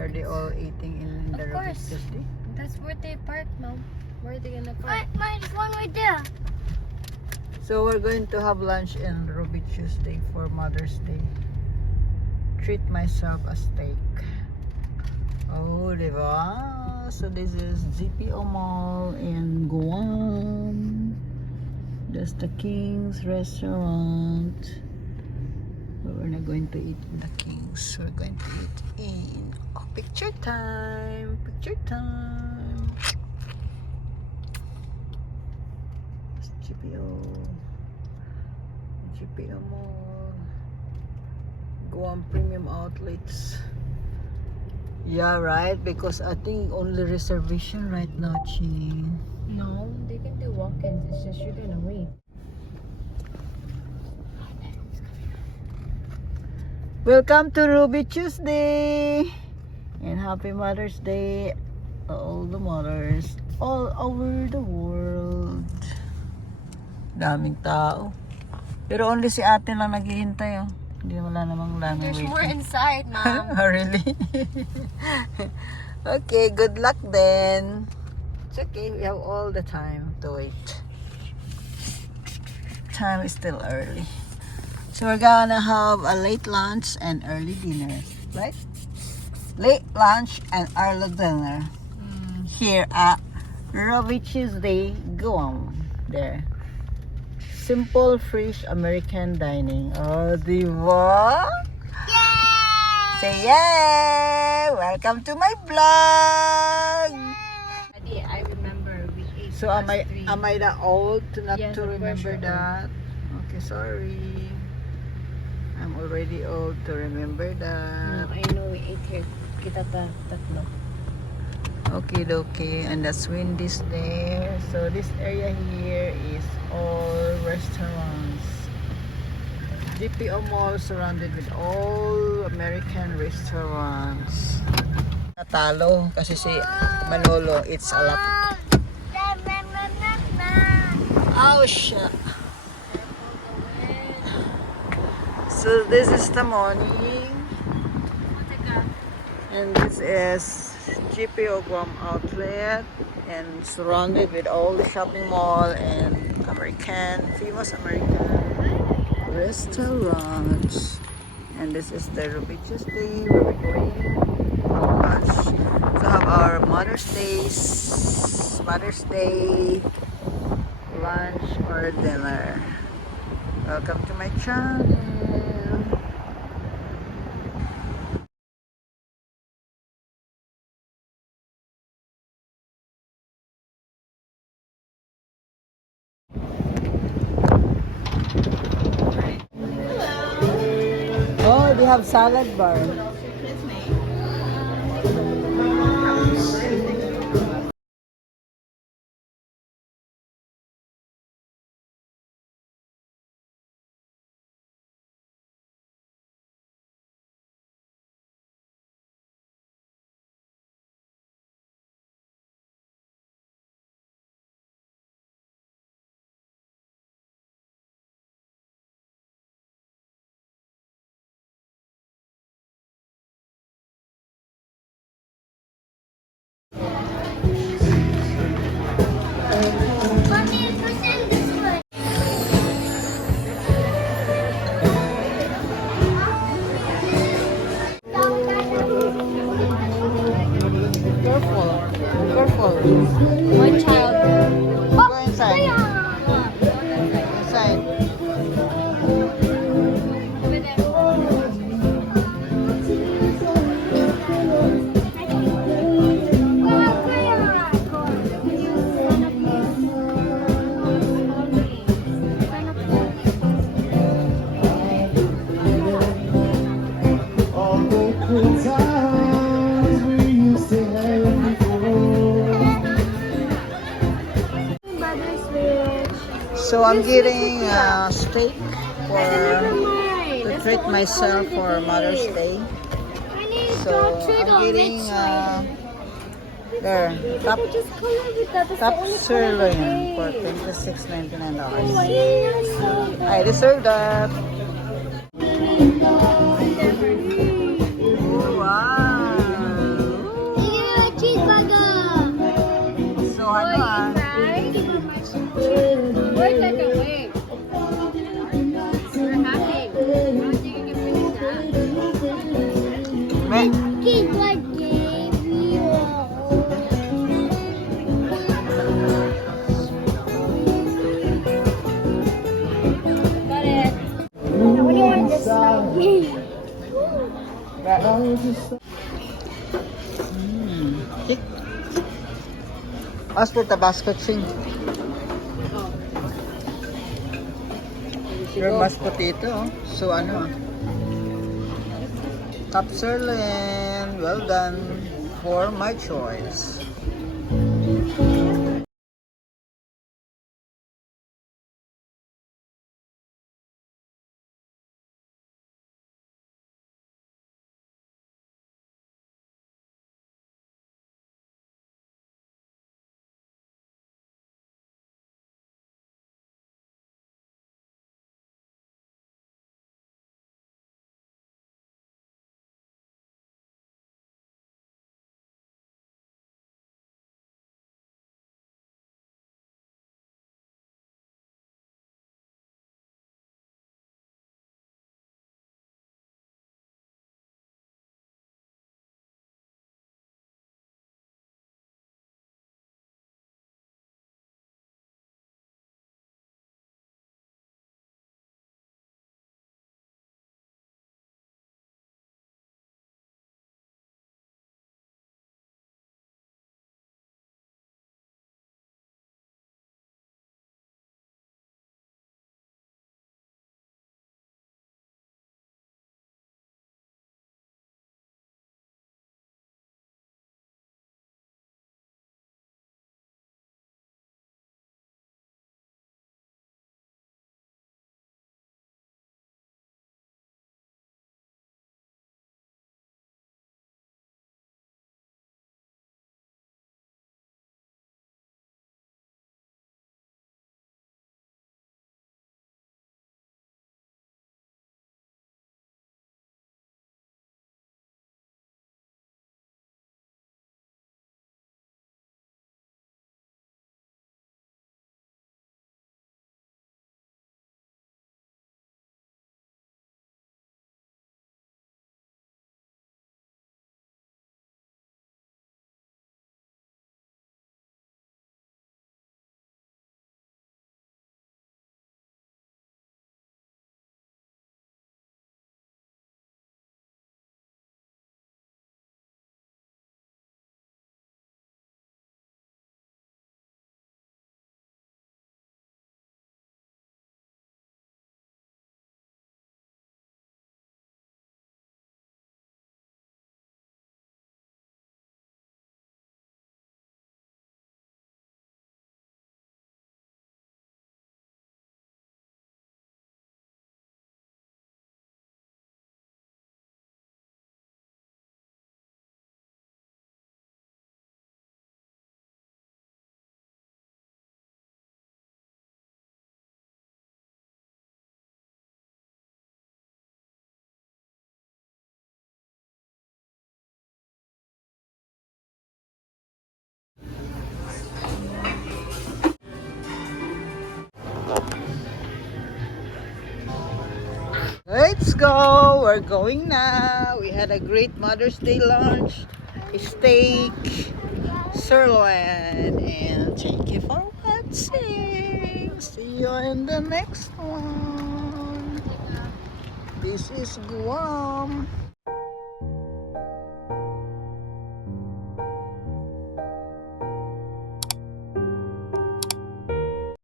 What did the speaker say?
Are they all eating in the Of Rubik course. Tuesday? That's where they park, Mom. Where are they gonna park? There's one right there. So we're going to have lunch in Rubik Tuesday for Mother's Day. Treat myself a steak. Oh, diba? So this is GPO Mall in Guam. That's the King's Restaurant. But we're not going to eat in the King's. We're going to eat in picture time. Picture time. It's GPO Mall. Guam Premium Outlets. Yeah, right? Because I think only reservation right now, Chi. No, they can do walk-ins. It's just you're gonna wait. Welcome to Ruby Tuesday! And happy Mother's Day to all the mothers all over the world. Daming tao. Pero only si ate lang naghihintay, oh. Hindi wala namang daming There's waiting. more inside, Mom. Oh, really? Okay, good luck then. It's okay, we have all the time to wait. Time is still early. So we're gonna have a late lunch and early dinner, right? Late lunch and early dinner here at Ruby Tuesday, Guam. There. Simple Fresh American Dining. Oh, diba? Say yay! Welcome to my vlog. Daddy, I remember we ate. So am I that old to not Yes, to of course remember you're that? Okay, sorry. I'm already old to remember No, that. I know we ate here. Kita tatlo. Okay, and that's Wendy's there. So this area here is all restaurants. GPO Mall surrounded with all American restaurants. Natalo kasi si Manolo, it's a lot. Oh shit. So this is the morning. And this is GPO Guam Outlet and surrounded with all the shopping mall and famous American restaurants. And this is the Ruby Tuesday where we're going for lunch. So have our Mother's Day lunch or dinner. Welcome to my channel. Oh, they have salad bar. Careful. One child. Go inside. Inside. Over there. So I'm getting a steak to treat myself for Mother's Day. So I'm getting top sirloin for $26.99. I deserve that. Oh, wow. Me. Kid, what gave you Got it. What do you want this Tik. Ask for Tabasco ching. Your mashed potato. So ano? Top sirloin. Well done. For my choice. Let's go! We're going now. We had a great Mother's Day lunch. Steak, sirloin, and thank you for watching. See you in the next one. This is Guam.